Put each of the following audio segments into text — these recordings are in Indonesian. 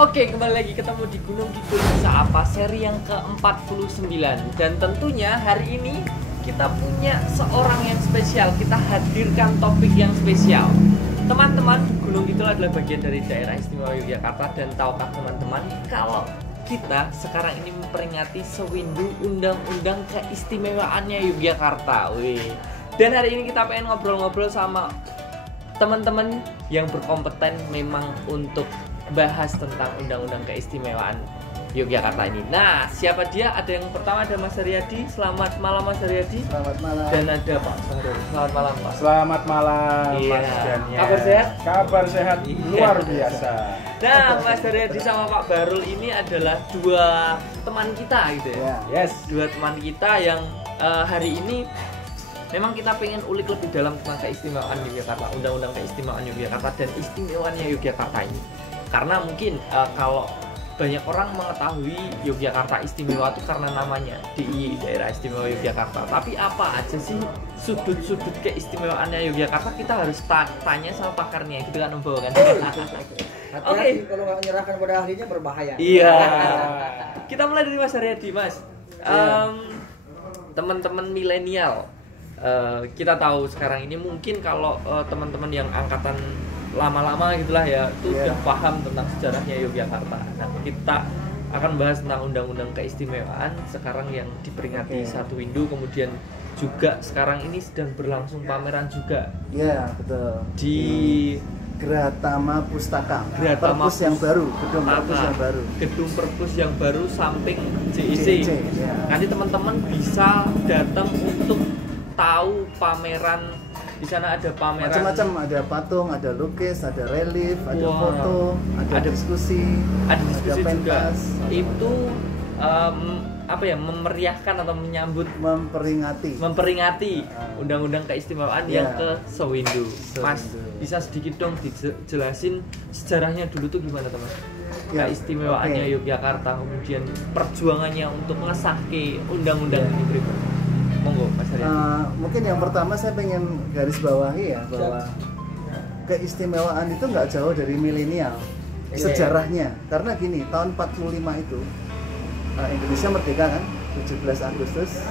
Oke, kembali lagi ketemu di Gunung Kidul Bisa Apa seri yang ke-49. Dan tentunya hari ini kita punya seorang yang spesial. Kita hadirkan topik yang spesial. Teman-teman, Gunung Kidul adalah bagian dari daerah istimewa Yogyakarta. Dan tahukah teman-teman kalau kita sekarang ini memperingati sewindu undang-undang keistimewaannya Yogyakarta. Wih. Dan hari ini kita pengen ngobrol-ngobrol sama teman-teman yang berkompeten memang untuk bahas tentang undang-undang keistimewaan Yogyakarta ini. Nah, siapa dia? Ada yang pertama, ada Mas Haryadi. Selamat malam Mas Haryadi. Selamat malam. Dan ada Pak Sahrul. Selamat malam Pak. Selamat malam Iya. Mas Daniel. Kabar sehat? Kabar sehat luar biasa. Nah, Mas Haryadi sama Pak Barul ini adalah dua teman kita gitu ya. Yes. Dua teman kita yang hari ini memang kita pengen ulik lebih dalam tentang keistimewaan Yogyakarta, undang-undang keistimewaan Yogyakarta dan istimewanya Yogyakarta ini. Karena mungkin kalau banyak orang mengetahui Yogyakarta istimewa itu karena namanya DIY, Daerah Istimewa Yogyakarta. Tapi apa aja sih sudut-sudut keistimewaannya Yogyakarta? Kita harus tanya sama pakarnya, gitu kan Om Bo kan? Oke. Kalau nggak menyerahkan pada ahlinya berbahaya. Iya. Kita mulai dari Mas Haryadi, Mas. Teman-teman milenial, kita tahu sekarang ini mungkin kalau teman-teman yang angkatan lama-lama gitulah ya, itu udah paham tentang sejarahnya Yogyakarta. Nah, kita akan bahas tentang undang-undang keistimewaan sekarang yang diperingati satu windu, kemudian juga sekarang ini sedang berlangsung pameran juga. Iya, betul. Di Gratama Pustaka. Gratama Perpus yang baru, gedung perpus yang baru. Gedung perpus yang baru samping JIC. Ya. Nanti teman-teman bisa datang untuk tahu pameran. Di sana ada pameran Macam-macam, ada patung, ada lukis, ada relief, ada Wow. foto, ada diskusi, ada diskusi juga. pentas. Itu apa ya, memeriahkan atau menyambut memperingati undang-undang keistimewaan yang ke Sewindu. Mas, bisa sedikit dong dijelasin sejarahnya dulu tuh gimana teman? Ya, Keistimewaannya Yogyakarta, kemudian perjuangannya untuk mengesahkan undang-undang ini berikut. Monggo Mas Haryadi. Mungkin yang pertama saya pengen garis bawahi ya bahwa keistimewaan itu nggak jauh dari milenial sejarahnya. Karena gini, tahun 45 itu Indonesia merdeka kan, 17 Agustus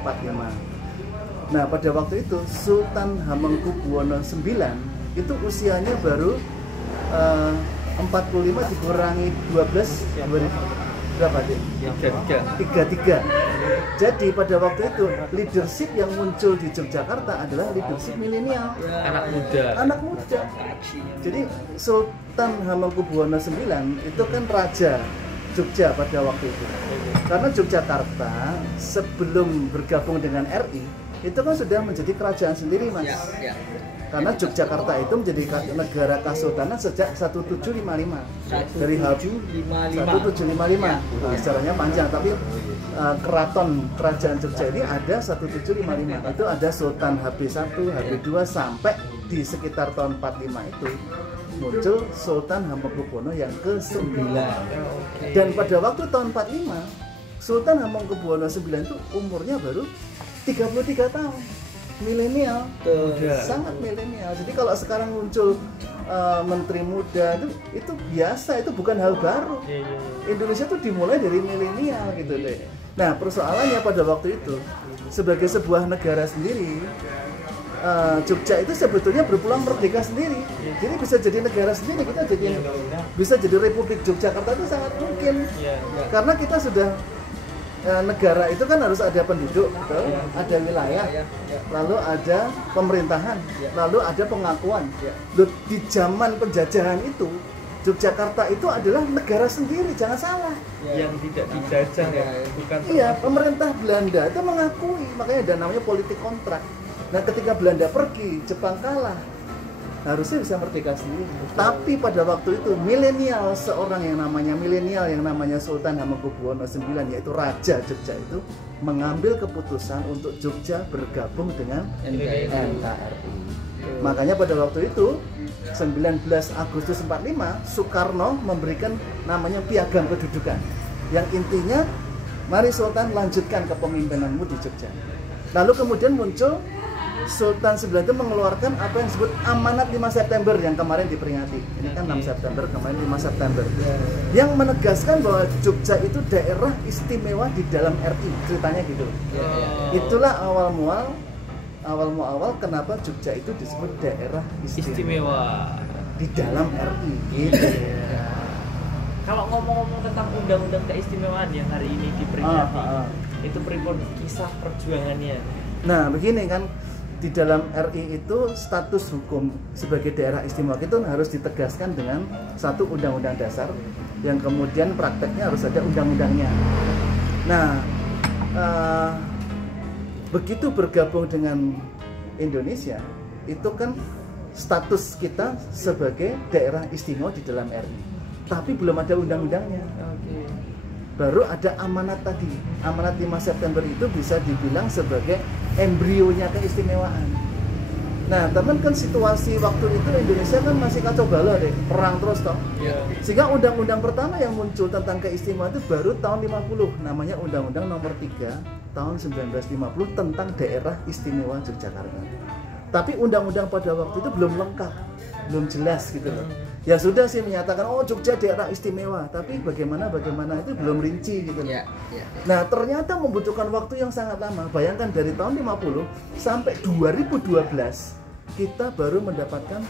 45. Nah, pada waktu itu Sultan Hamengkubuwono IX itu usianya baru 45 dikurangi 12 berapa deh? 33. Jadi pada waktu itu leadership yang muncul di Yogyakarta adalah leadership milenial, Anak muda. Jadi Sultan Hamengkubuwono IX itu kan raja Jogja pada waktu itu. Karena Yogyakarta sebelum bergabung dengan RI itu kan sudah menjadi kerajaan sendiri, Mas. Karena Yogyakarta itu menjadi negara kesultanan sejak 1755 dari Habib 1755. Nah, sejarahnya panjang, tapi keraton kerajaan Jogja ini ada 1755. Itu ada Sultan HB1, HB2 sampai di sekitar tahun 45 itu muncul Sultan Hamengkubuwono yang ke-9. Dan pada waktu tahun 45 Sultan Hamengkubuwono IX itu umurnya baru 33 tahun. Milenial, sangat milenial. Jadi kalau sekarang muncul menteri muda itu biasa, itu bukan hal baru. Indonesia tuh dimulai dari milenial gitu deh. Nah, persoalannya pada waktu itu sebagai sebuah negara sendiri, Jogja itu sebetulnya berpulang merdeka sendiri. Jadi bisa jadi negara sendiri, kita jadi bisa jadi Republik Yogyakarta itu sangat mungkin. Karena kita sudah negara itu kan harus ada penduduk, ada wilayah, lalu ada pemerintahan, lalu ada pengakuan. Di zaman penjajahan itu, Yogyakarta itu adalah negara sendiri, jangan salah. Yang tidak dijajah ya, bukan. Iya, pemerintah Belanda itu mengakui, makanya ada namanya politik kontrak. Nah, ketika Belanda pergi, Jepang kalah, harusnya bisa merdeka sendiri. Tapi pada waktu itu milenial, seorang yang namanya Sultan Hamengkubuwono IX, yaitu Raja Jogja itu mengambil keputusan untuk Jogja bergabung dengan NKRI. Makanya pada waktu itu 19 Agustus 45 Soekarno memberikan namanya piagam kedudukan yang intinya mari Sultan lanjutkan kepemimpinanmu di Jogja. Lalu kemudian muncul Sultan 9 itu mengeluarkan apa yang disebut Amanat 5 September yang kemarin diperingati. Ini kan 6 September, kemarin 5 September. Yang menegaskan bahwa Jogja itu daerah istimewa di dalam RI, ceritanya gitu. Itulah awal mual kenapa Jogja itu disebut daerah istimewa di dalam RI gitu. Kalau ngomong-ngomong tentang undang-undang keistimewaan yang hari ini diperingati, itu pripun kisah perjuangannya? Nah, begini kan, di dalam RI itu status hukum sebagai daerah istimewa itu harus ditegaskan dengan satu undang-undang dasar yang kemudian prakteknya harus ada undang-undangnya. Nah, begitu bergabung dengan Indonesia, itu kan status kita sebagai daerah istimewa di dalam RI. Tapi belum ada undang-undangnya. Baru ada amanat tadi. Amanat 5 September itu bisa dibilang sebagai embrionya keistimewaan. Nah, teman kan situasi waktu itu Indonesia kan masih kacau balau deh, perang terus toh. Sehingga undang-undang pertama yang muncul tentang keistimewaan itu baru tahun 50, namanya Undang-Undang Nomor 3 tahun 1950 tentang Daerah Istimewa Yogyakarta. Tapi undang-undang pada waktu itu belum lengkap, belum jelas gitu loh. Ya sudah sih menyatakan oh Jogja daerah istimewa, tapi bagaimana itu belum rinci gitu. Nah, ternyata membutuhkan waktu yang sangat lama. Bayangkan dari tahun 50 sampai 2012 kita baru mendapatkan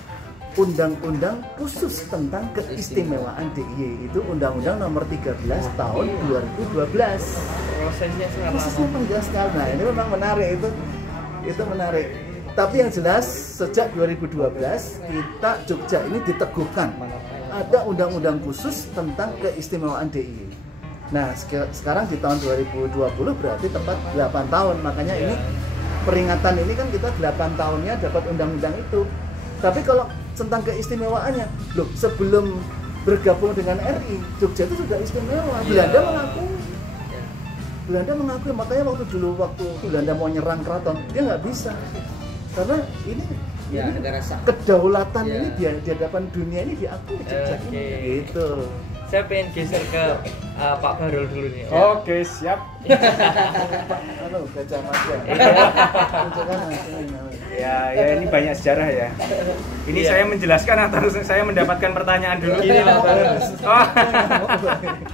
undang-undang khusus tentang keistimewaan DIY, itu Undang-Undang Nomor 13 tahun 2012. Prosesnya sangat lama. Menjelas sekali. Nah, ini memang menarik itu menarik. Tapi yang jelas sejak 2012 kita Jogja ini diteguhkan ada undang-undang khusus tentang keistimewaan DIY. Nah, sekarang di tahun 2020 berarti tepat 8 tahun. Makanya ini peringatan ini kan kita 8 tahunnya dapat undang-undang itu. Tapi kalau tentang keistimewaannya, loh, sebelum bergabung dengan RI, Jogja itu sudah istimewa. Belanda mengakui, makanya waktu Belanda mau nyerang keraton, dia nggak bisa. Karena ini negara sah. Kedaulatan ini di hadapan dunia ini diakui Jogja ini gitu. Saya pengen geser ke Pak Barul dulu nih. Oke, siap. Halo, Gajah Mada. Ya ini banyak sejarah ya. Ini saya menjelaskan atau saya mendapatkan pertanyaan dulu? Gini Pak Barul. Oh.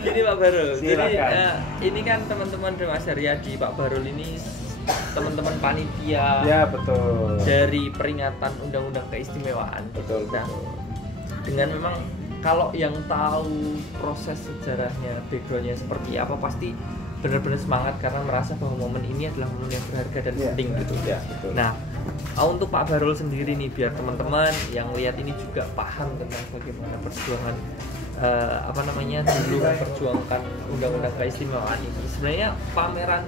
Gini Pak Barul. Jadi Silakan. ini kan teman-teman Mas Haryadi, Pak Barul ini teman-teman panitia. Ya, betul. Dari peringatan Undang-Undang Keistimewaan. Betul. Nah, dengan memang kalau yang tahu proses sejarahnya, backgroundnya seperti apa, pasti benar-benar semangat karena merasa bahwa momen ini adalah momen yang berharga dan penting gitu. Betul. Nah, untuk Pak Barul sendiri nih, biar teman-teman yang lihat ini juga paham tentang bagaimana perjuangan dulu memperjuangkan Undang-Undang Keistimewaan ini. Sebenarnya pameran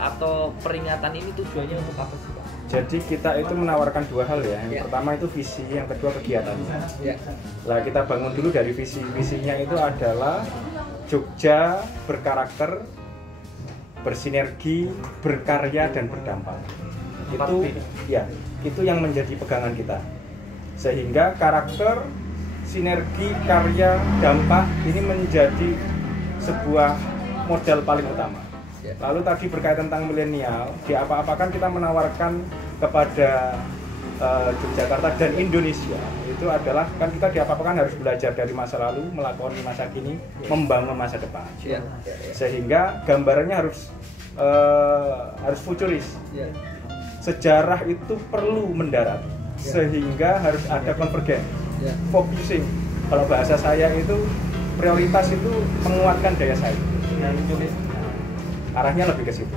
atau peringatan ini tujuannya untuk apa sih, Pak? Jadi kita itu menawarkan dua hal ya. Yang pertama itu visi, yang kedua kegiatannya. Lah kita bangun dulu dari visi. Visinya itu adalah Jogja berkarakter, bersinergi, berkarya dan berdampak. Itu yang menjadi pegangan kita. Sehingga karakter, sinergi, karya, dampak ini menjadi sebuah modal paling utama. Lalu tadi berkaitan tentang milenial, di apa-apakan kita menawarkan kepada Yogyakarta dan Indonesia itu adalah kan kita di apa-apakan harus belajar dari masa lalu, melakukan masa kini, membangun masa depan. Sehingga gambarannya harus futuris. Sejarah itu perlu mendarat, sehingga harus ada konvergen, focusing. Kalau bahasa saya itu prioritas itu menguatkan daya saing. Arahnya lebih ke situ.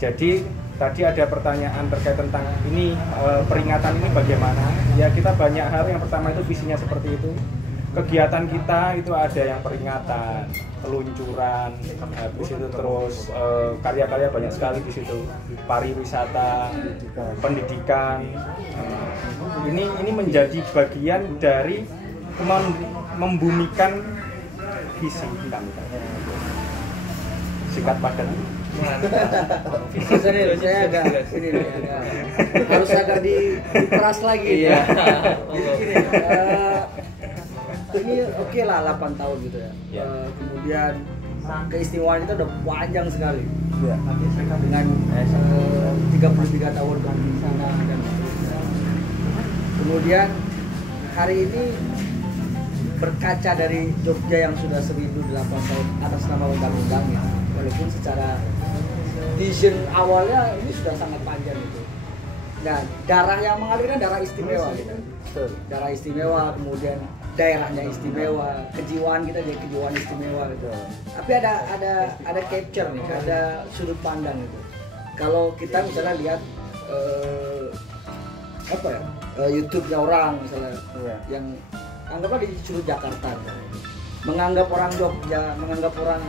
Jadi tadi ada pertanyaan terkait tentang ini peringatan ini bagaimana? Ya kita banyak hal. Yang pertama itu visinya seperti itu. Kegiatan kita itu ada yang peringatan, peluncuran, habis itu terus karya-karya banyak sekali di situ. Pariwisata, pendidikan. Ini menjadi bagian dari membumikan visi kami. Singkat padat. Saya agak harus agak diperas lagi. Iya. Ini oke lah 8 tahun gitu ya. Kemudian keistimewaan kita udah panjang sekali. Ya. Dengan 33 tahun di sana dan seterusnya. Kemudian hari ini berkaca dari Jogja yang sudah 1008 tahun atas nama undang-undang ya, walaupun secara vision awalnya ini sudah sangat panjang itu. Nah, darah yang mengalir kan darah istimewa gitu. Darah istimewa, kemudian daerahnya istimewa, kejiwaan kita jadi kejiwaan istimewa gitu. Tapi ada capture nih, ada sudut pandang gitu. Kalau kita misalnya lihat YouTube-nya orang misalnya yang anggaplah di sudut Jakarta, menganggap orang Jogja, menganggap orang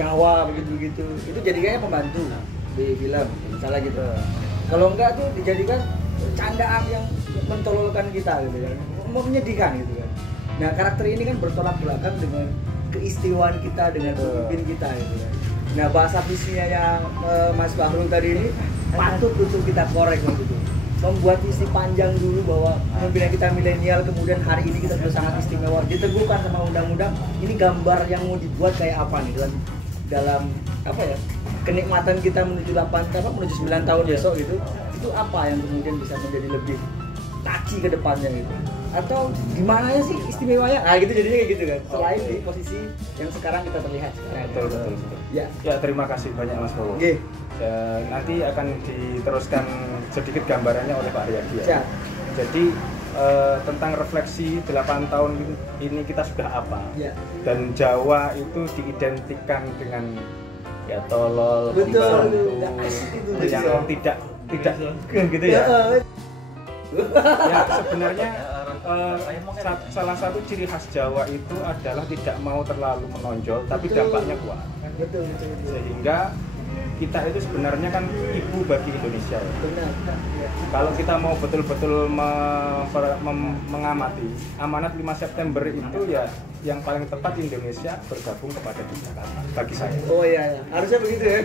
Jawa begitu, itu jadinya pembantu di film misalnya gitu. Kalau enggak tuh dijadikan candaan yang mentololkan kita gitu kan, menyedihkan gitu kan. Nah, karakter ini kan bertolak belakang dengan keistimewaan kita, dengan pemimpin kita gitu kan. Nah, bahasa visinya yang Mas Bahrul tadi ini patut untuk kita korek gitu. Membuat visi panjang dulu bahwa pemimpinan kita milenial, kemudian hari ini kita sudah sangat istimewa, diteguhkan sama undang-undang. Ini gambar yang mau dibuat kayak apa nih dalam apa ya, kenikmatan kita menuju 9 tahun besok gitu. Itu apa yang kemudian bisa menjadi lebih taci ke depannya gitu, atau gimana ya sih istimewanya, gitu jadinya kayak gitu kan, selain di posisi yang sekarang kita terlihat sekarang. Betul. Ya, Terima kasih banyak Mas Bowo. Oke. Nanti akan diteruskan sedikit gambarannya oleh Pak Haryadi ya. Jadi tentang refleksi 8 tahun ini kita sudah apa, dan Jawa itu diidentikan dengan ya tolol, pembantu, yang tidak gitu ya. Ya sebenarnya salah satu ciri khas Jawa itu adalah tidak mau terlalu menonjol, tapi dampaknya kuat. Betul. Sehingga kita itu sebenarnya kan ibu bagi Indonesia ya. Benar. Kalau kita mau betul-betul mengamati amanat 5 September itu ya yang paling tepat Indonesia bergabung kepada Jakarta bagi saya. Oh iya, harusnya begitu ya.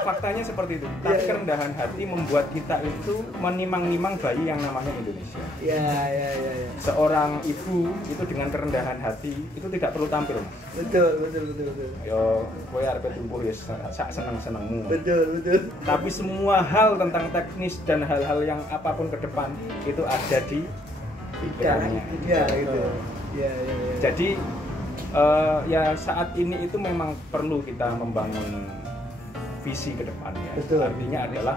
Faktanya seperti itu. Tapi kerendahan hati membuat kita itu menimang-nimang bayi yang namanya Indonesia. Iya. Seorang ibu itu dengan kerendahan hati itu tidak perlu tampil, Mas. Betul. Yo, kowe arep tumbuh ya sak seneng-senengmu. Betul. Tapi semua hal tentang teknis dan hal-hal yang apapun ke depan itu ada di pikirannya. Iya gitu. Iya. Jadi ya saat ini itu memang perlu kita membangun visi ke depannya. Betul. Artinya adalah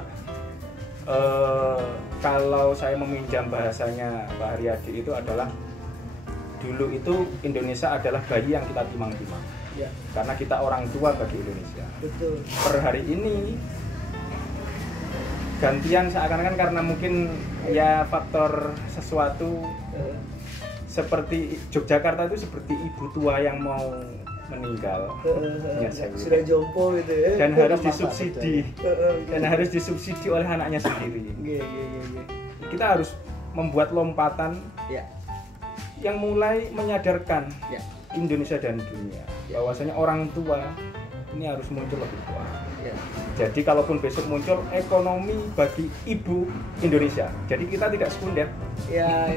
kalau saya meminjam bahasanya Pak Haryadi itu adalah dulu itu Indonesia adalah bayi yang kita timang-timang. Ya. Karena kita orang tua bagi Indonesia. Betul. Per hari ini gantian seakan-akan karena mungkin ya faktor sesuatu seperti Yogyakarta itu seperti ibu tua yang mau meninggal. Ya, sudah jompo gitu ya. Dan harus disubsidi oleh anaknya sendiri. Kita harus membuat lompatan yang mulai menyadarkan Indonesia dan dunia bahwasanya orang tua ini harus muncul lebih kuat. Jadi kalaupun besok muncul ekonomi bagi ibu Indonesia, jadi kita tidak sekunder. Ya.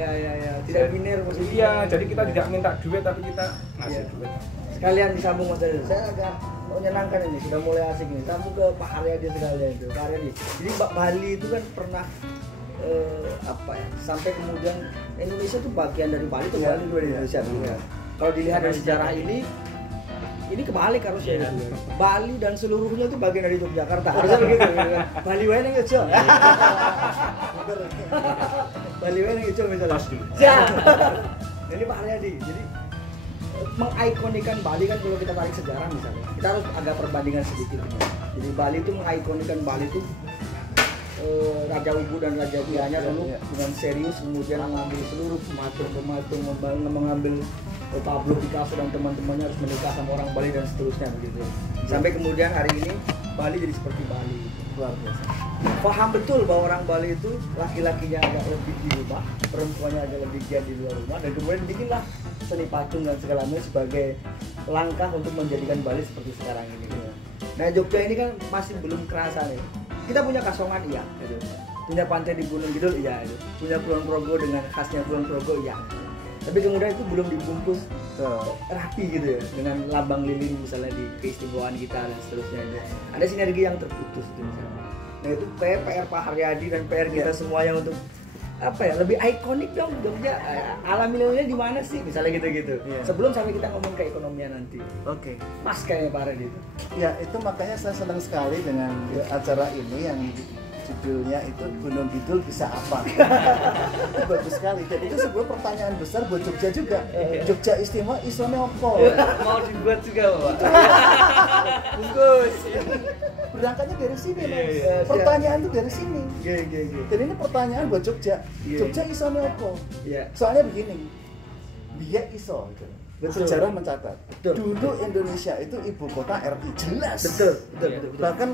Tidak biner posisinya. Iya, jadi kita tidak minta duit tapi kita ngasih duit. Sekalian disambung Mas Haryadi. Saya agak menyenangkan ini, sudah mulai asik nih. Sambung ke Pak Haryadi sekalian itu. Pak Haryadi. Jadi Bali itu kan pernah sampai kemudian Indonesia itu bagian dari Bali itu Bali dari Indonesia. Kalau dilihat dari sejarah ini kebalik harusnya. Bali dan seluruhnya itu bagian dari Yogyakarta. Harusnya begitu. Bali wae nang Yogyo. Bali wae nang Yogyo misalnya. Siap. Ini Pak Haryadi. Jadi mengikonikan Bali kan kalau kita tarik sejarah misalnya. Kita harus agak perbandingan sedikit. Jadi Bali itu mengikonikan Bali itu Raja Ubu dan Raja Gianyar dulu dengan serius kemudian mengambil seluruh pematung mengambil Pablo Picasso dan teman-temannya harus menikah sama orang Bali dan seterusnya begitu. Sampai kemudian hari ini Bali jadi seperti Bali. Luar biasa. Paham betul bahwa orang Bali itu laki-lakinya agak lebih di rumah, perempuannya agak lebih giat di luar rumah, dan kemudian bikinlah seni patung dan segala macam sebagai langkah untuk menjadikan Bali seperti sekarang ini. Nah, Jogja ini kan masih belum kerasa nih. Kita punya Kasongan iya, punya pantai di Gunung Kidul iya, punya Kulon Progo dengan khasnya Kulon Progo iya. Tapi kemudian itu belum dibungkus rapi gitu ya, dengan lambang lilin misalnya di keistimewaan kita dan seterusnya. Ada sinergi yang terputus itu misalnya. Nah itu PR Pak Haryadi dan PR kita semuanya untuk apa ya, lebih ikonik dong Jogja, ala milenialnya di mana sih misalnya gitu-gitu. Sebelum sampai kita ngomong ke ekonominya nanti. Oke. Pas kayaknya Pak Haryadi itu. Ya itu makanya saya senang sekali dengan acara ini yang judulnya itu Gunung Kidul bisa apa. Itu bagus sekali. Dan itu sebuah pertanyaan besar buat Jogja juga. Jogja Istimewa isone opo? Mau dibuat juga Pak. Bungkus. Berangkatnya dari sini Mas. Pertanyaan itu dari sini. Iya. Dan ini pertanyaan buat Jogja. Jogja isone opo? Iya. Soalnya begini. Biar iso gitu. Betul. Sejarah mencatat. Betul. Dulu Indonesia itu ibu kota RI jelas. Betul. Bahkan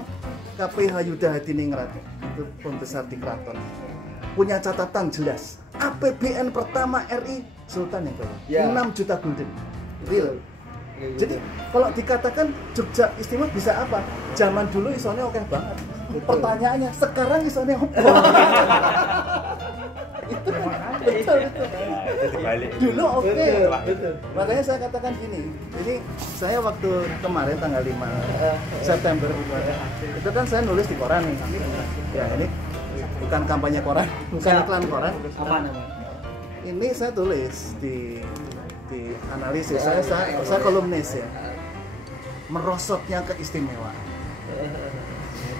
KPH Yuda Hadiningrat itu pembesar di keraton punya catatan jelas. APBN pertama RI Sultan yang bawa Ya. 6 juta gulden. Real. Jadi kalau dikatakan Jogja Istimewa bisa apa? Zaman dulu isone oke banget. Pertanyaannya sekarang isone apa? Itu betul. Itu dibalik. Dulu oke. Betul. Makanya saya katakan gini, ini saya waktu kemarin tanggal 5 September itu kan saya nulis di koran nih. Ya ini bukan kampanye koran, bukan iklan koran. Apa namanya? Ini saya tulis di analisis, saya kolumnis ya. Merosotnya keistimewaan.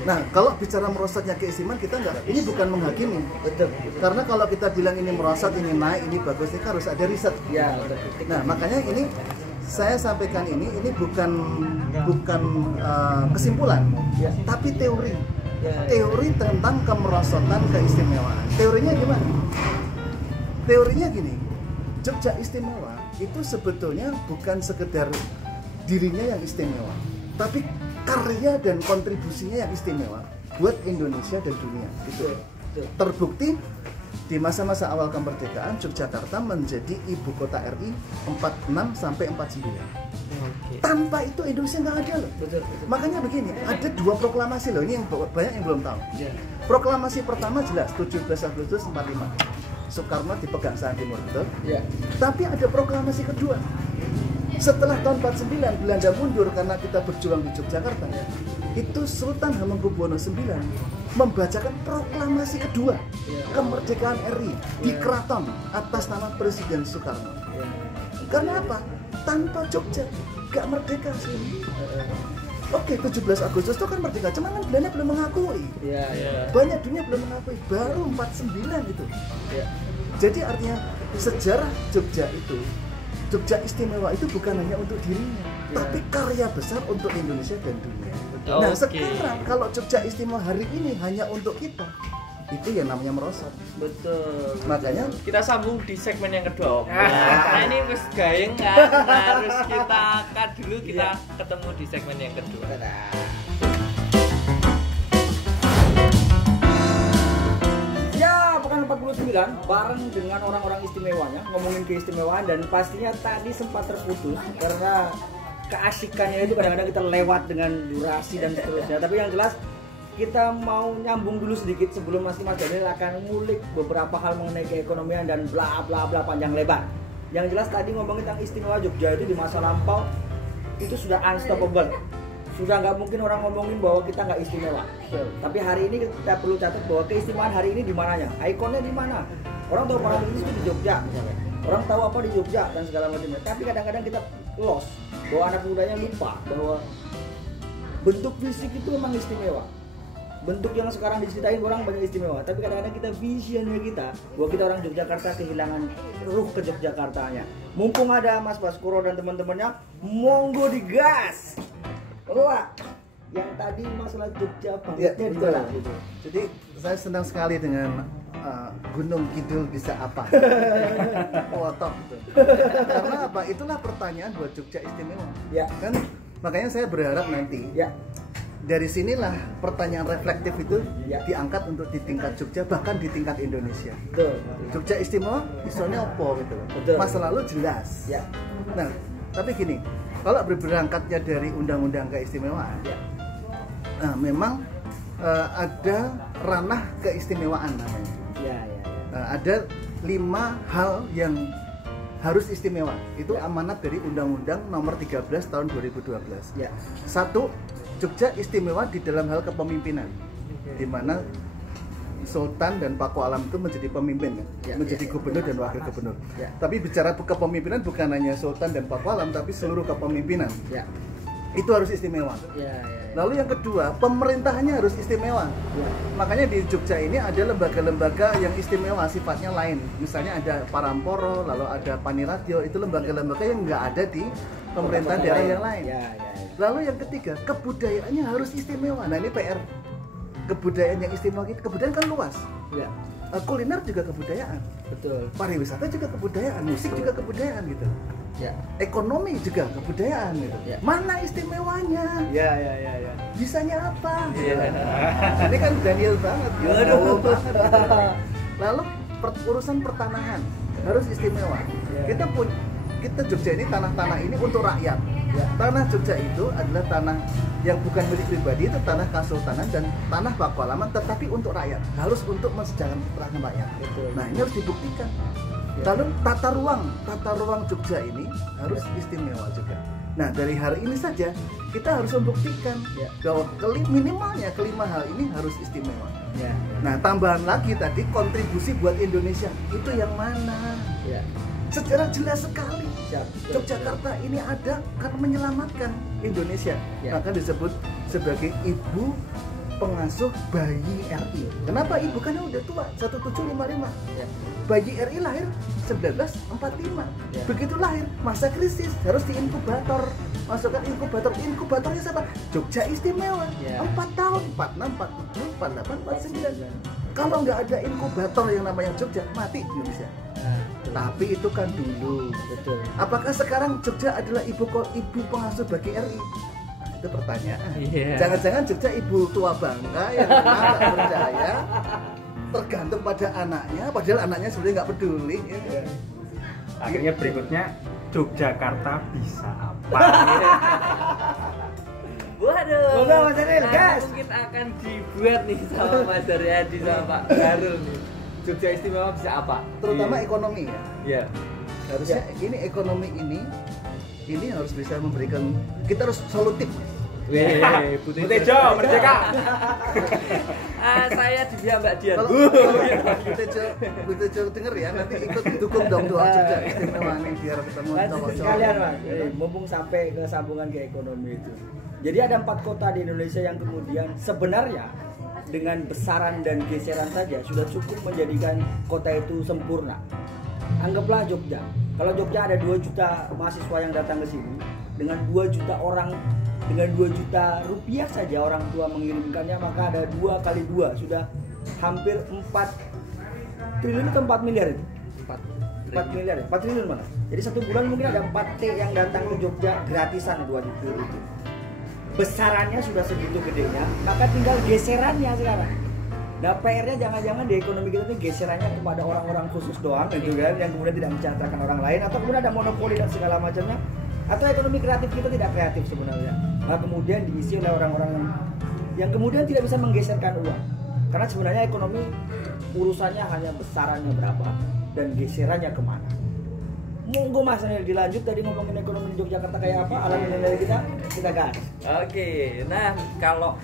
Nah, kalau bicara merosotnya keistimewaan kita ini bukan menghakimi. Betul. Karena kalau kita bilang ini merosot, ini naik, ini bagus, ini harus ada riset. Ya, Nah, makanya ini saya sampaikan ini bukan kesimpulan, tapi teori. Teori tentang kemerosotan keistimewaan. Teorinya gimana? Teorinya gini, Jogja Istimewa itu sebetulnya bukan sekedar dirinya yang istimewa, tapi karya dan kontribusinya yang istimewa buat Indonesia dan dunia. Gitu. Terbukti di masa-masa awal kemerdekaan Yogyakarta menjadi ibu kota RI 46 sampai 49. Tanpa itu Indonesia nggak ada loh. Betul. Makanya begini, ada 2 proklamasi loh, ini yang banyak yang belum tahu. Proklamasi pertama jelas 17 Agustus 45. Soekarno dipegang Saat Timur, betul? Ya. Tapi ada proklamasi kedua. Setelah tahun 49 Belanda mundur karena kita berjuang di Yogyakarta. Itu Sultan Hamengkubuwono IX membacakan proklamasi kedua kemerdekaan RI di Keraton atas nama Presiden Soekarno. Karena apa? Tanpa Jogja gak merdeka sih. Oke, 17 Agustus itu kan merdeka, cuman kan Belanda belum mengakui. Banyak dunia belum mengakui, baru 49 itu. Jadi artinya sejarah Jogja itu, Jogja Istimewa itu bukan hanya untuk dirinya, tapi karya besar untuk Indonesia dan dunia. Nah sekarang kalau Jogja Istimewa hari ini hanya untuk kita, itu yang namanya merosot. Betul. Makanya kita sambung di segmen yang kedua. Nah, ini Mas Gayeng kan harus kita cut dulu, kita ketemu di segmen yang kedua. Ya, Pekan 49 bareng dengan orang-orang istimewanya, ngomongin keistimewaan, dan pastinya tadi sempat terputus karena keasikannya itu kadang-kadang kita lewat dengan durasi dan seterusnya. Tapi yang jelas kita mau nyambung dulu sedikit sebelum Mas Daniel akan ngulik beberapa hal mengenai keekonomian dan bla bla bla panjang lebar. Yang jelas tadi ngomongin tentang istimewa Jogja itu di masa lampau itu sudah unstoppable. Sudah nggak mungkin orang ngomongin bahwa kita nggak istimewa. Tapi hari ini kita perlu catat bahwa keistimewaan hari ini di mananya, ikonnya di mana. Orang tahu para itu di Jogja misalnya. Orang tahu apa di Jogja dan segala macamnya. Tapi kadang-kadang kita lost bahwa anak mudanya lupa bahwa bentuk fisik itu memang istimewa. Bentuk yang sekarang diceritain orang banyak istimewa, tapi kadang-kadang kita visionnya kita bahwa kita orang Yogyakarta kehilangan ruh ke Yogyakartanya. Mumpung ada Mas Baskoro dan teman-temannya, monggo digas. Wah, yang tadi masalah Jogja bangetnya di mana? Jadi saya senang sekali dengan Gunung Kidul bisa apa? Wotok gitu. Karena apa? Itulah pertanyaan buat Jogja Istimewa. Ya. Kan makanya saya berharap nanti dari sinilah pertanyaan reflektif itu diangkat untuk di tingkat Jogja, bahkan di tingkat Indonesia. Betul. Jogja Istimewa, isonya opo gitu. Betul. Masa lalu jelas. Nah, tapi gini, kalau berangkatnya dari undang-undang keistimewaan, nah memang ada ranah keistimewaan namanya. Ada 5 hal yang harus istimewa. Itu amanat dari Undang-Undang Nomor 13 Tahun 2012. Ya. Satu, Jogja istimewa di dalam hal kepemimpinan, di mana Sultan dan Paku Alam itu menjadi pemimpin, menjadi gubernur dan wakil gubernur. Tapi bicara kepemimpinan bukan hanya Sultan dan Paku Alam, tapi seluruh kepemimpinan. Itu harus istimewa. Lalu yang kedua, pemerintahannya harus istimewa. Makanya di Jogja ini ada lembaga-lembaga yang istimewa, sifatnya lain. Misalnya ada Paramporo, lalu ada Paniradio, itu lembaga-lembaga yang nggak ada di pemerintahan daerah yang lain. Lalu yang ketiga, kebudayaannya harus istimewa. Nah ini PR. Kebudayaan yang istimewa, kebudayaan kan luas. Kuliner juga kebudayaan. Betul. Pariwisata juga kebudayaan, musik juga kebudayaan gitu. Ekonomi juga kebudayaan gitu. Mana istimewanya? Bisanya apa? Ini kan Daniel banget. Jauh banget. Gitu. Lalu urusan pertanahan harus istimewa. Kita Jogja ini tanah-tanah ini untuk rakyat. Tanah Jogja itu adalah tanah yang bukan milik pribadi, itu tanah kesultanan dan tanah Paku Alaman, tetapi untuk rakyat, harus untuk mensejahterakan rakyat. Nah ini harus dibuktikan. Lalu tata ruang Jogja ini harus istimewa juga. Nah dari hari ini saja kita harus membuktikan bahwa minimalnya kelima hal ini harus istimewa. Nah tambahan lagi tadi kontribusi buat Indonesia itu yang mana? Secara jelas sekali Yogyakarta ini ada karena menyelamatkan Indonesia. Maka disebut sebagai ibu pengasuh bayi RI. Kenapa ibu? Karena udah tua, 1755. Bayi RI lahir 1945. Begitu lahir, masa krisis harus diinkubator. Masukkan inkubator. Inkubatornya siapa? Jogja Istimewa. 4 tahun, 46, 47, 48, 49. Kalau nggak ada inkubator yang namanya Jogja, mati Indonesia. Tapi itu kan dulu. Apakah sekarang Jogja adalah ibu pengasuh bagi RI? Nah, itu pertanyaan. Jangan-jangan Jogja ibu tua bangka yang memang tak percaya, tergantung pada anaknya, padahal anaknya sebenarnya nggak peduli. Akhirnya berikutnya, Yogyakarta bisa apa? Waduh, Mas Ariel, gas. Mungkin akan dibuat nih sama Mas Daryadi sama Pak Garul nih. Jogja Istimewa bisa apa? Terutama ekonomi ya. Iya. Harusnya ini ekonomi ini harus bisa memberikan, kita harus solutif. Butejo, merdeka. Saya di pihak Mbak Dian. Butejo denger ya, nanti ikut dukung dong doa Jogja Istimewa nih biar ketemu cowok-cowok. Sekalian Mas, mumpung sampai ke sambungan ke ekonomi itu. Jadi ada 4 kota di Indonesia yang kemudian sebenarnya dengan besaran dan geseran saja sudah cukup menjadikan kota itu sempurna. Anggaplah Jogja. Kalau Jogja ada 2 juta mahasiswa yang datang ke sini, dengan 2 juta orang, dengan 2 juta rupiah saja orang tua mengirimkannya, maka ada 2 kali 2 sudah hampir 4 triliun atau 4 miliar itu? 4 miliar ya? 4 triliun mana? Jadi 1 bulan mungkin ada 4 T yang datang ke Jogja gratisan 2 triliun itu. Besarannya sudah segitu gedenya, maka tinggal geserannya sekarang. Nah PR-nya jangan-jangan di ekonomi kita ini geserannya kepada orang-orang khusus doang gitu kan, yang kemudian tidak menceritakan orang lain, atau kemudian ada monopoli dan segala macamnya, atau ekonomi kreatif kita tidak kreatif sebenarnya. Nah kemudian diisi oleh orang-orang yang kemudian tidak bisa menggeserkan uang, karena sebenarnya ekonomi urusannya hanya besarannya berapa dan geserannya kemana. Monggo Mas Daniel dilanjut, tadi ngomongin ekonomi di Yogyakarta kayak apa, alamin dari kita gas. Oke, nah kalau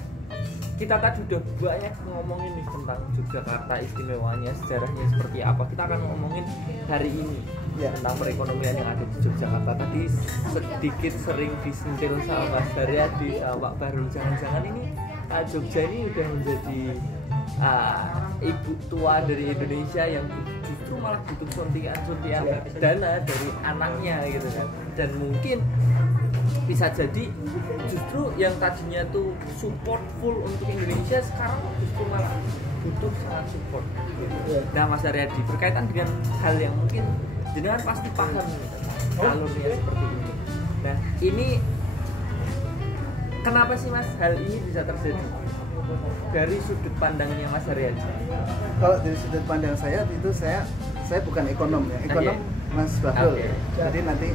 kita tadi udah banyak ngomongin nih tentang Yogyakarta istimewanya, sejarahnya seperti apa. Kita akan ngomongin hari ini tentang perekonomian yang ada di Yogyakarta. Tadi sedikit sering disentil sama Mas Daryadi sama Pak Bahrul. Jangan-jangan ini Jogja ini udah menjadi ibu tua dari Indonesia yang justru malah butuh suntikan dana dari anaknya gitu kan. Dan mungkin bisa jadi justru yang tadinya tuh support full untuk Indonesia sekarang justru malah butuh sangat support gitu. Nah Mas Daryadi, berkaitan dengan hal yang mungkin jenengan pasti paham gitu, alurnya seperti ini. Nah ini kenapa sih Mas hal ini bisa terjadi dari sudut pandangnya Mas Daryadi? Kalau dari sudut pandang saya itu saya bukan ekonom ya, ekonom Mas Bahrul. Jadi nanti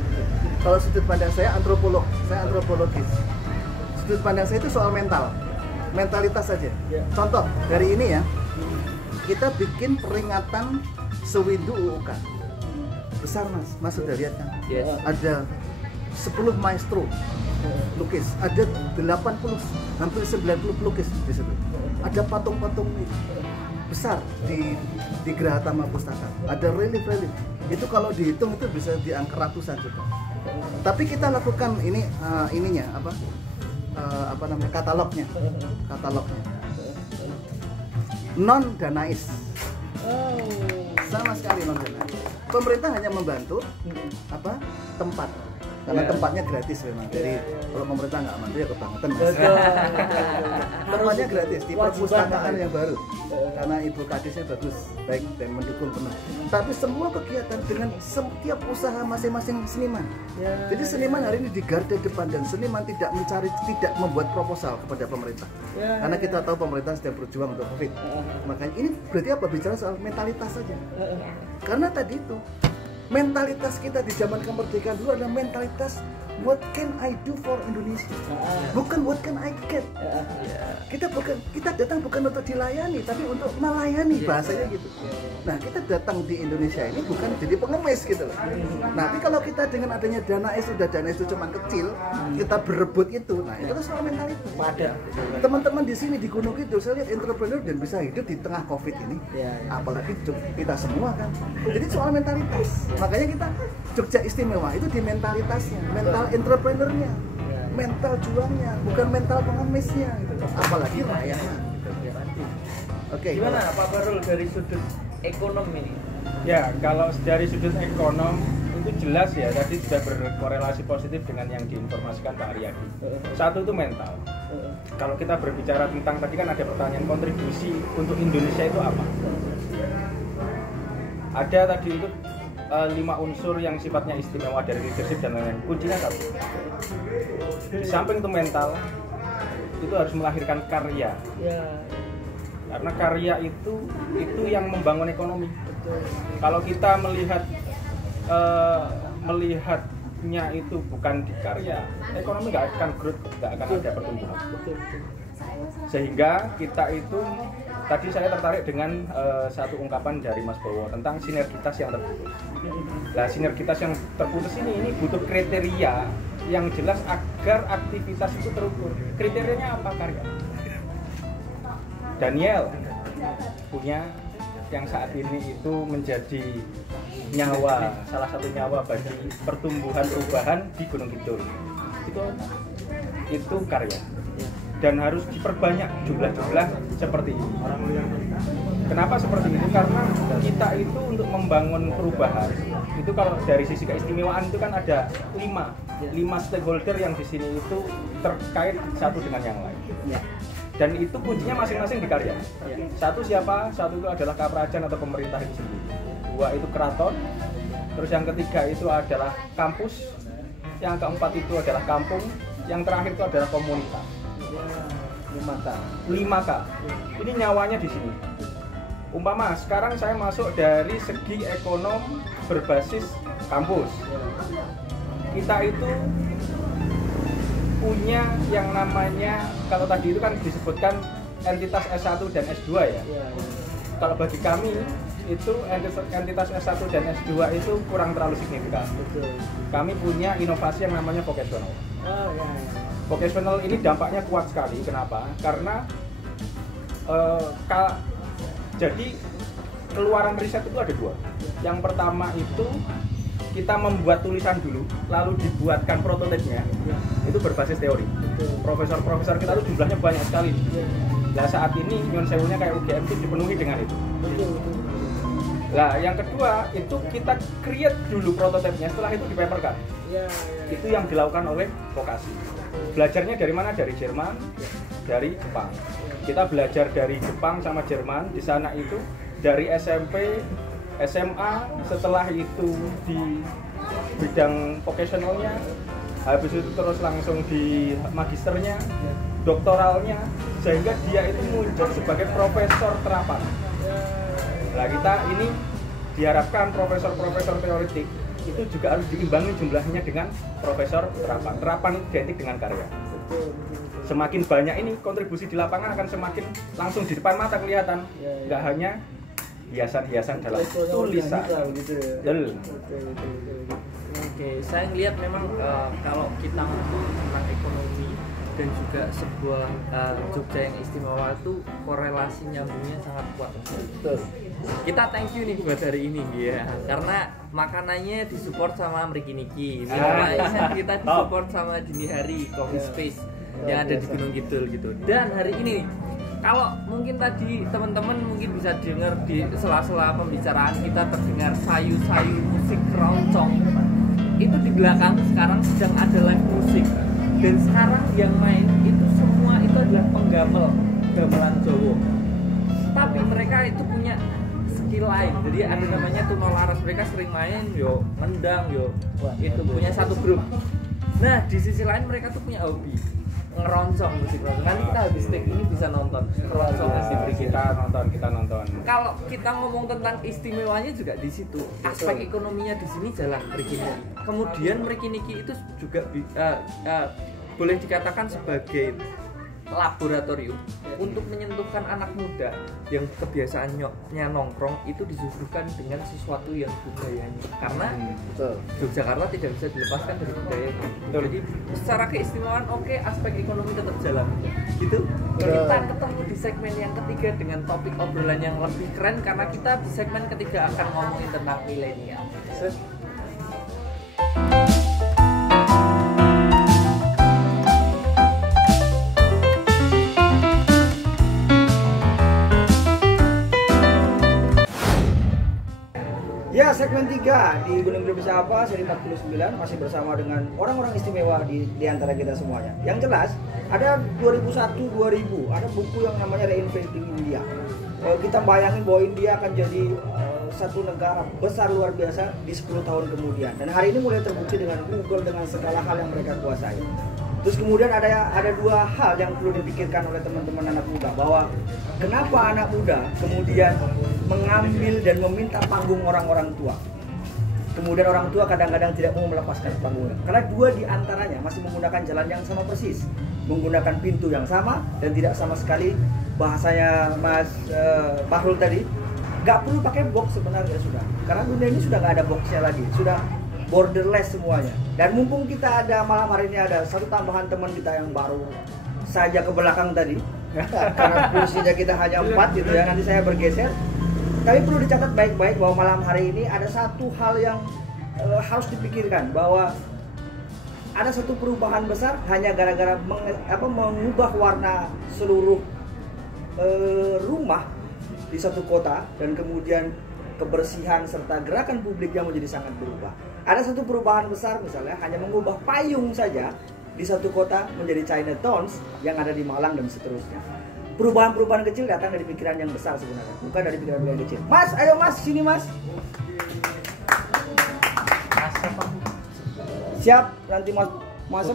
kalau sudut pandang saya antropologis. Sudut pandang saya itu soal mentalitas saja. Contoh dari ini ya, kita bikin peringatan sewindu UUK. besar Mas sudah lihat kan? Yes. Ada 10 maestro lukis, ada 80 hampir 90 pelukis di situ. Ada patung-patung besar di Grahatama Pustaka. Ada relief. Itu kalau dihitung itu bisa di angka ratusan juga. Tapi kita lakukan ininya apa namanya katalognya. Non danais. Sama sekali non danais. Pemerintah hanya membantu tempat. Karena tempatnya gratis memang. Jadi kalau pemerintah nggak mampu ya kebangetan Mas. Tempatnya gratis di perpustakaan yang baru. Karena Ibu Kadisnya bagus, baik dan mendukung penuh. Tapi semua kegiatan dengan setiap usaha masing-masing seniman. Jadi seniman hari ini di garda depan dan seniman tidak membuat proposal kepada pemerintah. Karena kita tahu pemerintah sedang berjuang untuk COVID. Makanya ini berarti apa? Bicara soal mentalitas saja. Karena tadi itu mentalitas kita di zaman kemerdekaan dulu adalah mentalitas what can I do for Indonesia, bukan what can I get. Kita datang bukan untuk dilayani, tapi untuk melayani, bahasanya gitu. Nah, kita datang di Indonesia ini bukan jadi pengemis gitu loh. Nanti kalau kita dengan adanya dana itu cuma kecil, kita berebut itu, nah itu soal mentalitas. Teman-teman di sini di Gunung Kidul, saya lihat entrepreneur dan bisa hidup di tengah COVID ini, apalagi kita semua kan. Jadi soal mentalitas. Makanya kita Jogja istimewa itu di mentalitasnya, mental entrepreneurnya, mental juangnya, bukan mental pengemisnya gitu. Apalagi rakyatnya. Oke. Gimana Pak Barul dari sudut ekonom ini? Ya, kalau dari sudut ekonom itu jelas ya, tadi sudah berkorelasi positif dengan yang diinformasikan Pak Aryadi. Satu itu mental. Kalau kita berbicara tentang tadi kan ada pertanyaan kontribusi untuk Indonesia itu apa? Ada tadi itu 5 unsur yang sifatnya istimewa dari leadership dan lain-lain. Kuncinya satu. Di samping itu mental, itu harus melahirkan karya. Karena karya itu yang membangun ekonomi. Kalau kita melihatnya itu bukan di karya, ekonomi nggak akan growth, nggak akan ada pertumbuhan. Sehingga kita itu tadi saya tertarik dengan satu ungkapan dari Mas Bowo tentang sinergitas yang terputus. Nah, sinergitas yang terputus ini butuh kriteria yang jelas agar aktivitas itu terukur. Kriterianya apa? Karya. Daniel punya yang saat ini itu menjadi nyawa, salah satu nyawa bagi pertumbuhan perubahan di Gunung Kidul. Itu karya. Dan harus diperbanyak jumlah-jumlah seperti ini. Kenapa seperti ini? Karena kita itu untuk membangun perubahan itu kalau dari sisi keistimewaan itu kan ada 5 stakeholder yang di sini itu terkait satu dengan yang lain. Dan itu kuncinya masing-masing di karya. Satu siapa? Satu itu adalah kerajaan atau pemerintah itu sendiri. 2 itu keraton. Terus yang ketiga itu adalah kampus. Yang keempat itu adalah kampung. Yang terakhir itu adalah komunitas. 5K. Ini nyawanya di sini. Umpama sekarang saya masuk dari segi ekonom berbasis kampus. Kita itu punya yang namanya, kalau tadi itu kan disebutkan entitas S1 dan S2 ya. Kalau bagi kami itu entitas S1 dan S2 itu kurang terlalu signifikan. Kami punya inovasi yang namanya vocational. Vocational ini dampaknya kuat sekali. Kenapa? Karena jadi keluaran riset itu ada 2. Yang pertama itu kita membuat tulisan dulu, lalu dibuatkan prototipenya. Itu berbasis teori. Profesor-profesor kita itu jumlahnya banyak sekali. Nah, saat ini Nyon Sewunya kayak UGM itu dipenuhi dengan itu. Nah, yang kedua itu kita create dulu prototipenya, setelah itu dipaperkan. Itu yang dilakukan oleh vokasi. Belajarnya dari mana? Dari Jerman, dari Jepang. Kita belajar dari Jepang sama Jerman. Di sana itu dari SMP, SMA, setelah itu di bidang vocationalnya, habis itu terus langsung di magisternya, doktoralnya, sehingga dia itu muncul sebagai profesor terapan. Nah, kita ini diharapkan profesor-profesor teoretik itu juga harus diimbangi jumlahnya dengan profesor terapan. Terapan itu identik dengan karya. Semakin banyak ini kontribusi di lapangan akan semakin langsung di depan mata kelihatan. Nggak hanya hiasan-hiasan dalam tulisan. Gitu ya. Betul. Oke, saya ngelihat memang kalau kita ngomong tentang ekonomi dan juga sebuah Jogja yang istimewa itu korelasi nyambungnya sangat kuat. Betul. Kita thank you nih buat hari ini ya, karena makanannya disupport sama Mriki Niki, minuman kita disupport sama Dini Hari Coffee Space yang ada di Gunung Kidul gitu. Dan hari ini kalau mungkin tadi teman-teman mungkin bisa dengar di sela-sela pembicaraan kita terdengar sayu-sayu musik keroncong. Itu di belakang sekarang sedang ada live musik. Dan sekarang yang main itu semua itu adalah gamelan Jawa. Tapi mereka itu punya skill lain. Jadi ada namanya Tuno Laras. Mereka sering main yo ngendang yo. Itu punya satu grup. Nah, di sisi lain mereka tuh punya hobi ngeroncong musik keroncong. Nanti kita habis take ini bisa nonton keroncong Kita nonton. Kalau kita ngomong tentang istimewanya juga di situ, aspek ekonominya di sini jalan Mriki Niki. Kemudian Mriki Niki itu juga boleh dikatakan sebagai laboratorium untuk menyentuhkan anak muda yang kebiasaannya nongkrong itu disuguhkan dengan sesuatu yang budayanya, karena Yogyakarta tidak bisa dilepaskan dari budaya. Jadi secara keistimewaan oke, aspek ekonomi tetap jalan gitu. Kita ketemu di segmen yang ketiga dengan topik obrolan yang lebih keren, karena kita di segmen ketiga akan ngomongin tentang milenial. Ya, segmen 3 di Gunung Kidul Bisa Apa, seri 49 masih bersama dengan orang-orang istimewa di antara kita semuanya. Yang jelas, ada 2001-2000, ada buku yang namanya Reinventing India. Kita bayangin bahwa India akan jadi satu negara besar luar biasa di 10 tahun kemudian. Dan hari ini mulai terbukti dengan Google, dengan segala hal yang mereka kuasai. Terus kemudian ada dua hal yang perlu dipikirkan oleh teman-teman anak muda, bahwa kenapa anak muda kemudian mengambil dan meminta panggung orang-orang tua. Kemudian orang tua kadang-kadang tidak mau melepaskan panggungnya, karena dua di antaranya masih menggunakan jalan yang sama persis, menggunakan pintu yang sama, dan tidak sama sekali bahasanya Mas Bahrul tadi, nggak perlu pakai box sebenarnya sudah, karena dunia ini sudah nggak ada boxnya lagi, sudah borderless semuanya. Dan mumpung kita ada malam hari ini ada satu tambahan teman kita yang baru saja ke belakang tadi, karena kursinya kita hanya 4 gitu ya, nanti saya bergeser. Tapi perlu dicatat baik-baik bahwa malam hari ini ada satu hal yang harus dipikirkan, bahwa ada satu perubahan besar hanya gara-gara mengubah warna seluruh rumah di satu kota, dan kemudian kebersihan serta gerakan publik yang menjadi sangat berubah. Ada satu perubahan besar misalnya hanya mengubah payung saja di satu kota menjadi Chinatowns yang ada di Malang dan seterusnya. Perubahan-perubahan kecil datang dari pikiran yang besar sebenarnya, bukan dari pikiran yang kecil. Mas, ayo Mas, sini Mas. Siap, nanti Mas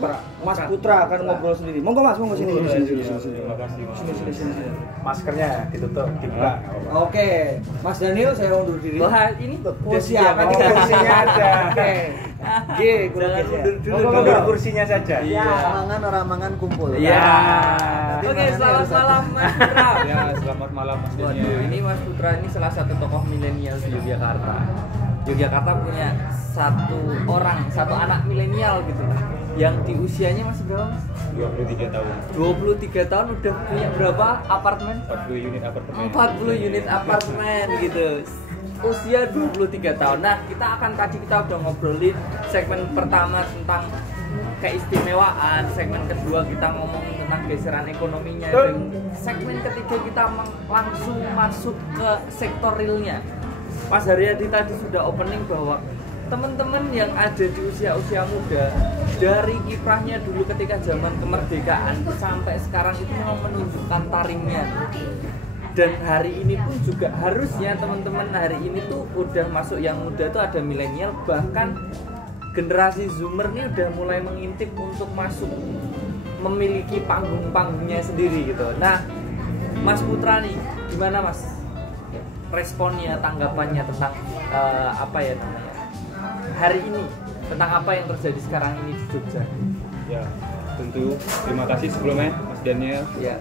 Putra akan ngobrol sendiri. Monggo Mas, monggo sini. Terima kasih. Sini. Maskernya ditutup, dibuka. Oke, Mas Daniel saya undur diri. Wah, ini Udah siap, nanti kursinya ada. Oke. Jangan undur dulu. Mundur kursinya saja. Iya. Orang mangan kumpul. Iya. Oke, selamat malam Mas Putra. Ya, selamat malam Mas Waduh, Daniel. ini Mas Putra ini salah satu tokoh milenial di Yogyakarta. Yogyakarta punya satu anak milenial gitu, yang di usianya masih berapa Mas? 23 tahun. 23 tahun udah punya berapa apartemen? 40 unit apartemen. 40 unit apartemen gitu. Usia 23 tahun. Nah, kita udah ngobrolin segmen pertama tentang keistimewaan, segmen kedua kita ngomongin tentang geseran ekonominya, dan segmen ketiga kita langsung masuk ke sektor realnya. Mas Haryadi tadi sudah opening bahwa teman-teman yang ada di usia-usia muda, dari kiprahnya dulu ketika zaman kemerdekaan sampai sekarang itu memang menunjukkan taringnya. Dan hari ini pun juga harusnya teman-teman hari ini tuh udah masuk, yang muda tuh ada milenial, bahkan generasi Zoomer nih udah mulai mengintip untuk masuk memiliki panggung-panggungnya sendiri gitu. Nah, Mas Putra nih, gimana Mas responnya, tanggapannya tentang hari ini, tentang apa yang terjadi sekarang ini di Jogja? Ya, tentu terima kasih sebelumnya Mas Daniel Ya.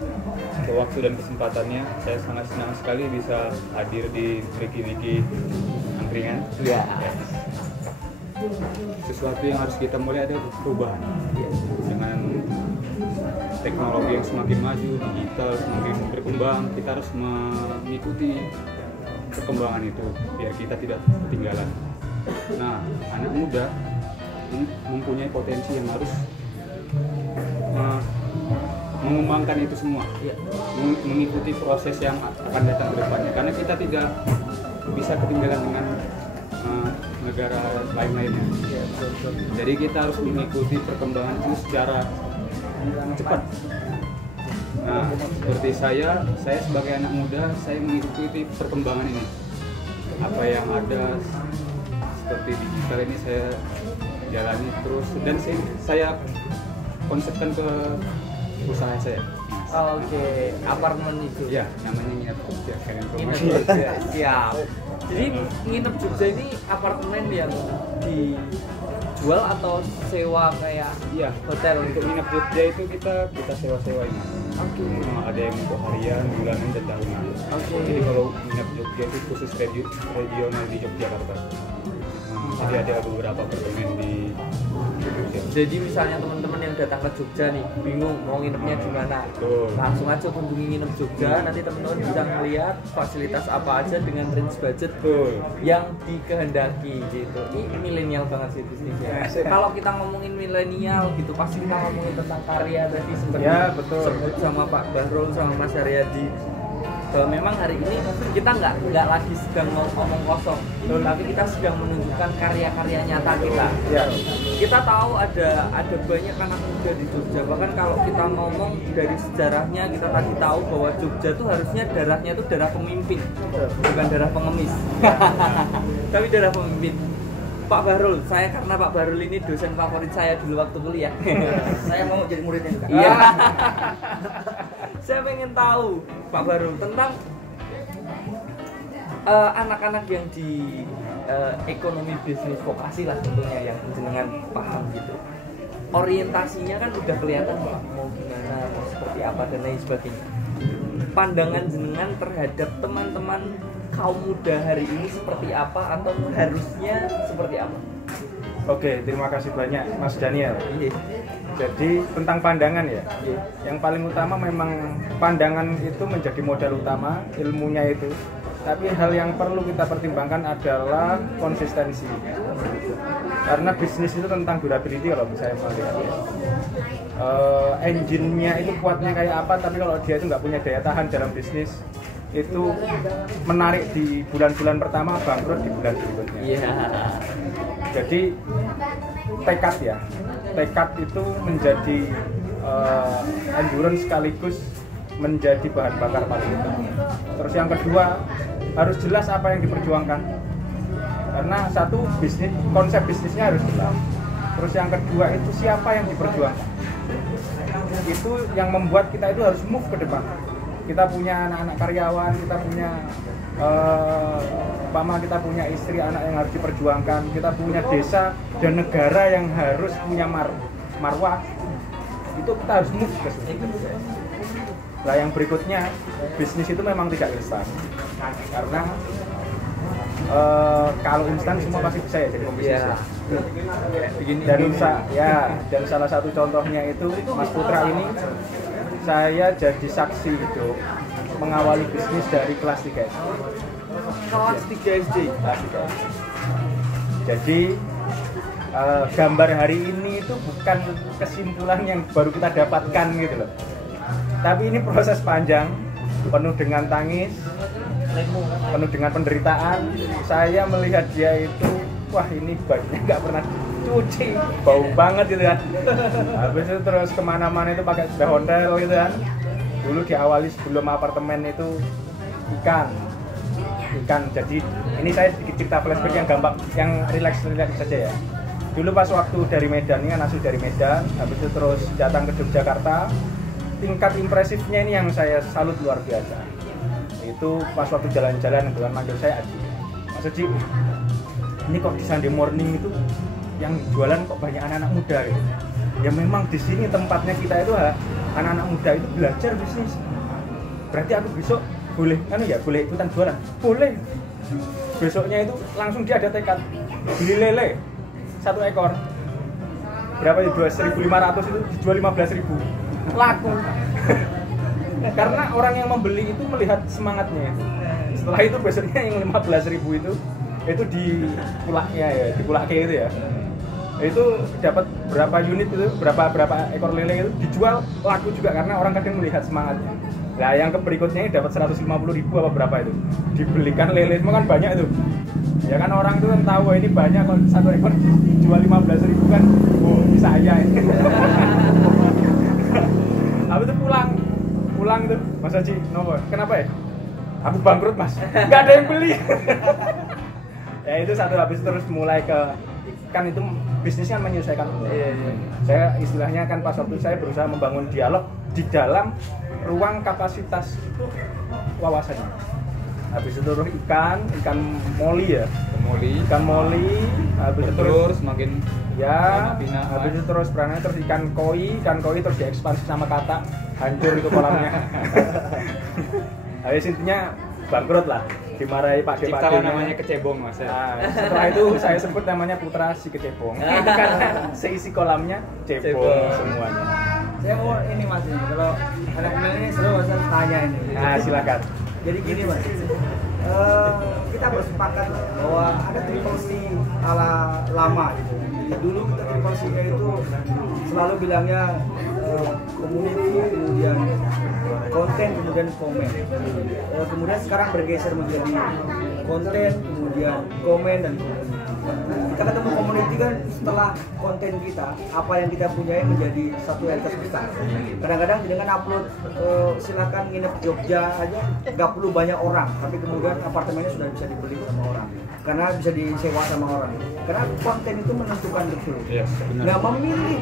untuk waktu dan kesempatannya. Saya sangat senang sekali bisa hadir di Wiki Angkringan. Ya. Sesuatu yang harus kita mulai ada perubahan. Ya. Dengan teknologi yang semakin maju, digital semakin berkembang, kita harus mengikuti perkembangan itu biar kita tidak ketinggalan. Nah, anak muda ini mempunyai potensi yang harus mengembangkan itu semua, Ya. mengikuti proses yang akan datang ke depannya, karena kita tidak bisa ketinggalan dengan negara lain-lainnya. Ya, betul. Jadi kita harus mengikuti perkembangan itu secara cepat. Nah, seperti saya sebagai anak muda, saya mengikuti perkembangan ini. Apa yang ada seperti digital ini saya jalani terus, dan saya konsepkan ke usaha saya. Oke, apartemen itu. Ya, namanya Nginep Jogja. Kalian Nginep promosi. Jogja, siap. Jadi Nginep Jogja ini apartemen yang dijual atau sewa kayak Iya, hotel untuk Nginep Jogja itu kita sewa-sewain. Oke. Ada yang untuk harian, bulanan, dan tahunan. Oke. Jadi kalau Nginep Jogja itu khusus regional di Yogyakarta. Jadi ada beberapa apartemen di Jogja. Jadi misalnya teman-teman yang datang ke Jogja nih bingung mau nginepnya di mana, Betul. langsung aja kunjungi Nginep Jogja. Nanti teman-teman bisa melihat fasilitas apa aja dengan range budget Betul. yang dikehendaki gitu. Ini milenial banget sih bisnisnya. Kalau kita ngomongin milenial gitu, pasti kita ngomongin tentang karya tadi seperti Ya, betul. sebut sama Pak Bahrul sama Mas Haryadi. Bahwa memang hari ini kita nggak lagi sedang ngomong kosong, tapi kita sedang menunjukkan karya-karya nyata kita. Ya. Kita tahu ada banyak anak muda di Jogja. Bahkan kalau kita ngomong dari sejarahnya, kita tadi tahu bahwa Jogja tuh harusnya darahnya tuh darah pemimpin, bukan darah pengemis. Tapi darah pemimpin. Pak Bahrul, karena Pak Bahrul ini dosen favorit saya dulu waktu kuliah. Saya mau jadi muridnya juga. Iya. Saya pengen tahu Pak Bahrul tentang anak-anak yang di ekonomi bisnis vokasi lah tentunya yang jenengan paham gitu. Orientasinya kan udah kelihatan Pak, mau gimana, mau seperti apa dan lain sebagainya. Pandangan jenengan terhadap teman-teman kaum muda hari ini seperti apa atau harusnya seperti apa? Oke, terima kasih banyak Mas Daniel. Iya. Jadi tentang pandangan ya, Iya. yang paling utama memang pandangan itu menjadi modal utama, ilmunya itu. Tapi hal yang perlu kita pertimbangkan adalah konsistensi. Karena bisnis itu tentang durability kalau saya melihat. Engine-nya itu kuatnya kayak apa, tapi kalau dia itu nggak punya daya tahan dalam bisnis, itu menarik di bulan-bulan pertama, bangkrut di bulan berikutnya. Iya. Jadi tekad itu menjadi endurance sekaligus menjadi bahan bakar paling utama. Terus yang kedua, harus jelas apa yang diperjuangkan. Karena satu, konsep bisnisnya harus jelas. Terus yang kedua itu siapa yang diperjuangkan. Itu yang membuat kita itu harus move ke depan. Kita punya anak-anak karyawan, kita punya kita punya istri, anak yang harus diperjuangkan, kita punya desa dan negara yang harus punya marwah. Itu kita harus move ke situ. Nah, yang berikutnya, bisnis itu memang tidak instan. Karena kalau instan semua pasti bisa ya jadi pembisnis. Dan salah satu contohnya itu Mas Putra ini, saya jadi saksi hidup mengawali bisnis dari kelas 3 SD. Kelas 3 SD. Jadi gambar hari ini itu bukan kesimpulan yang baru kita dapatkan gitu loh. Tapi ini proses panjang, penuh dengan tangis, penuh dengan penderitaan. Saya melihat dia itu, wah ini bajunya nggak pernah cuci, bau banget gitu kan. Habis itu terus kemana-mana itu pakai sepeda hotel gitu kan. Dulu diawali sebelum apartemen itu ikan. Jadi ini saya sedikit cerita flashback yang gampang, yang relax saja ya. Dulu pas waktu dari Medan, ini kan asli dari Medan, habis itu terus datang ke Yogyakarta. Tingkat impresifnya ini yang saya salut luar biasa. Itu pas waktu jalan-jalan, Tuhan manggil saya Aji. Mas Aji, ini kok di Sunday morning itu yang jualan kok banyak anak-anak muda gitu. ya memang di sini tempatnya kita itu anak-anak muda itu belajar bisnis. Berarti aku besok boleh boleh ikutan jualan. Boleh. Besoknya itu langsung dia ada tekad beli lele 1 ekor. Berapa itu? 1.500 itu dijual 15.000. Laku. Karena orang yang membeli itu melihat semangatnya. Setelah itu besoknya yang 15.000 itu dipulaknya ya, dipulaknya itu ya. Itu dapat berapa unit itu, berapa ekor lele itu dijual laku juga karena orang kadang melihat semangatnya. Nah, yang berikutnya dapat 150.000 apa berapa itu. Dibelikan lele semua kan banyak itu. Ya kan orang itu kan tahu ini banyak, kalau 1 ekor jual 15.000 kan, oh bisa aja ini. Habis itu pulang itu, Mas Haji, kenapa ya? Aku bangkrut Mas, nggak ada yang beli. Ya itu satu, habis terus mulai ke kan itu bisnisnya kan menyelesaikan. Saya istilahnya kan pas waktu saya berusaha membangun dialog di dalam ruang kapasitas wawasannya. Habis itu terus ikan moli ya, ikan moli, habis itu terus semakin ya, habis itu terus perannya terus ikan koi terus diekspansi sama kata, hancur itu kolamnya. Habis intinya bangkrut lah, dimarahi Pak Depa. Ciptalah namanya kecebong Mas. Nah, setelah itu saya sebut namanya putra si kecebong. Karena seisi kolamnya cebong semuanya. Saya mau ini Mas, kalau anak ini selalu Mas tanya ini. Nah, silakan. Jadi gini Mas, kita bersepakat bahwa ada triple C ala lama gitu. Dulu kita triple C-nya itu selalu bilangnya community, kemudian konten, kemudian komen. Kemudian sekarang bergeser menjadi konten, kemudian komen dan komen. Kita ketemu community kan setelah konten kita, apa yang kita punyai menjadi satu entitas besar. Kadang-kadang dengan upload silakan nginep Jogja aja, nggak perlu banyak orang, tapi kemudian apartemennya sudah bisa dibeli sama orang, karena bisa disewa sama orang. Karena konten itu menentukan betul. Yes, nah, memilih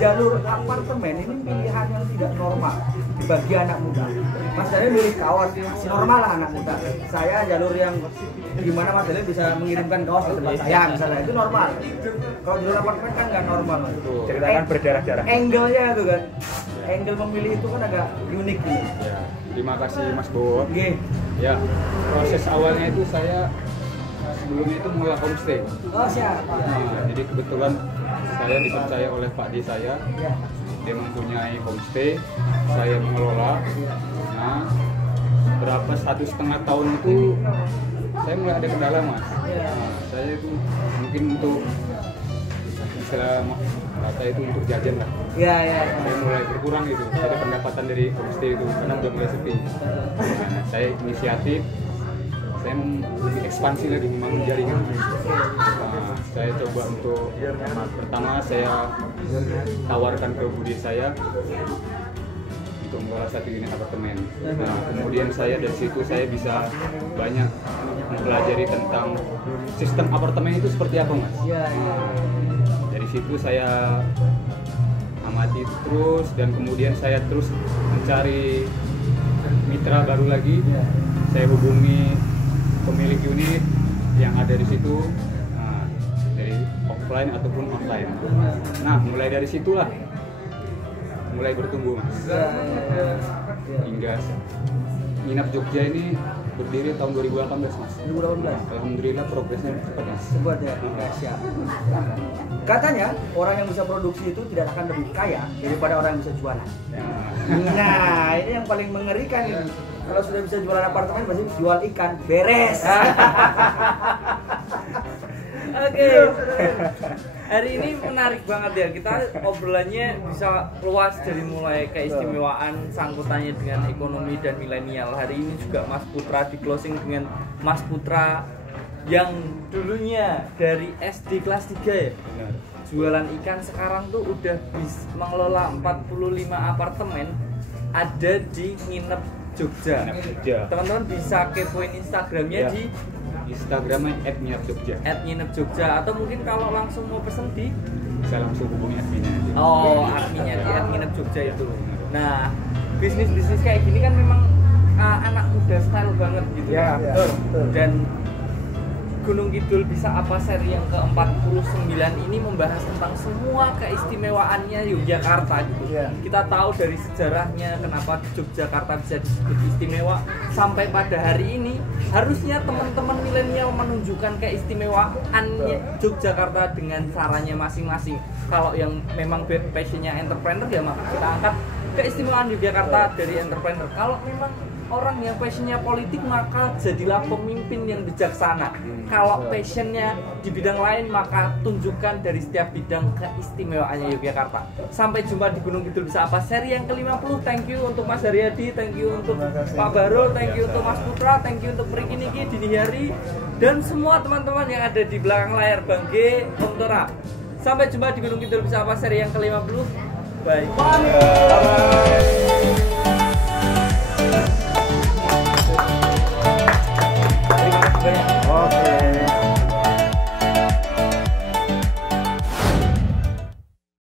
jalur apartemen ini pilihan yang tidak normal bagi anak muda. Mas Daniel milih kaos, normal lah anak muda. Saya jalur yang gimana Mas Daniel bisa mengirimkan kaos ke tempat saya misalnya, itu normal. Kalau jalur apartemen kan nggak normal Mas. Ceritakan berdarah-darah. Angle-nya itu kan, angle memilih itu kan agak unik gitu. Ya, terima kasih Mas Bowo. Oke. Ya, proses awalnya itu saya sebelumnya itu mulai homestay. Oh siap. Nah, jadi kebetulan saya dipercaya oleh Pak D saya, dia mempunyai homestay, saya mengelola. Nah, berapa 1,5 tahun itu saya mulai ada kendala Mas. Nah, saya itu mungkin untuk istilah kata itu untuk jajan lah. Iya. Saya mulai berkurang itu, ada pendapatan dari homestay itu karena udah mulai sepi. Nah, saya inisiatif, saya lebih ekspansi lagi membangun jaringan. Nah, saya coba untuk pertama saya tawarkan ke budi saya untuk mengelola 1 unit apartemen. Nah, kemudian saya dari situ saya bisa banyak mempelajari tentang sistem apartemen itu seperti apa Mas. Nah, dari situ saya amati terus dan kemudian saya terus mencari mitra baru lagi. Saya hubungi pemilik unit yang ada di situ, nah, dari offline ataupun online. Nah, mulai dari situlah mulai bertumbuh Mas. Hingga Nginap Jogja ini berdiri tahun 2018 Mas. 2018. Alhamdulillah progresnya cepat Mas. Cepat ya, siap. Katanya orang yang bisa produksi itu tidak akan lebih kaya daripada orang yang bisa jualan. Nah, ini yang paling mengerikan ini. Kalau sudah bisa jualan apartemen, pasti jual ikan, beres. Oke. Hari ini menarik banget ya, kita obrolannya bisa luas dari mulai keistimewaan sangkutannya dengan ekonomi dan milenial. Hari ini juga Mas Putra di closing dengan Mas Putra yang dulunya dari SD kelas 3 ya. Benar. Jualan ikan, sekarang tuh udah bisa mengelola 45 apartemen ada di Nginep Jogja. Teman-teman bisa kepoin Instagramnya di Instagramnya @nginepjogja. @nginepjogja, atau mungkin kalau langsung mau pesen di Bisa langsung hubungi adminnya. oh adminnya di @nginepjogja itu. Nah, bisnis kayak gini kan memang anak muda style banget gitu Ya, betul. Dan Gunung Kidul Bisa Apa seri yang ke-49 ini membahas tentang semua keistimewaannya Yogyakarta gitu. Kita tahu dari sejarahnya kenapa Yogyakarta bisa disebut istimewa sampai pada hari ini. Harusnya teman-teman milenial menunjukkan keistimewaannya Yogyakarta dengan caranya masing-masing. Kalau yang memang passionnya entrepreneur ya maka kita angkat keistimewaan Yogyakarta dari entrepreneur. Kalau memang orang yang passionnya politik maka jadilah pemimpin yang bijaksana. Kalau passionnya di bidang lain maka tunjukkan dari setiap bidang keistimewaannya Yogyakarta. Sampai jumpa di Gunung Kidul Bisa Apa seri yang ke-50. Thank you untuk Mas Haryadi, thank you untuk Pak Barul, thank you untuk Mas Putra, thank you untuk Priki Niki, Dini Hari, dan semua teman-teman yang ada di belakang layar, Bang G, Om Tora. Sampai jumpa di Gunung Kidul Bisa Apa seri yang ke-50. Bye. Bye.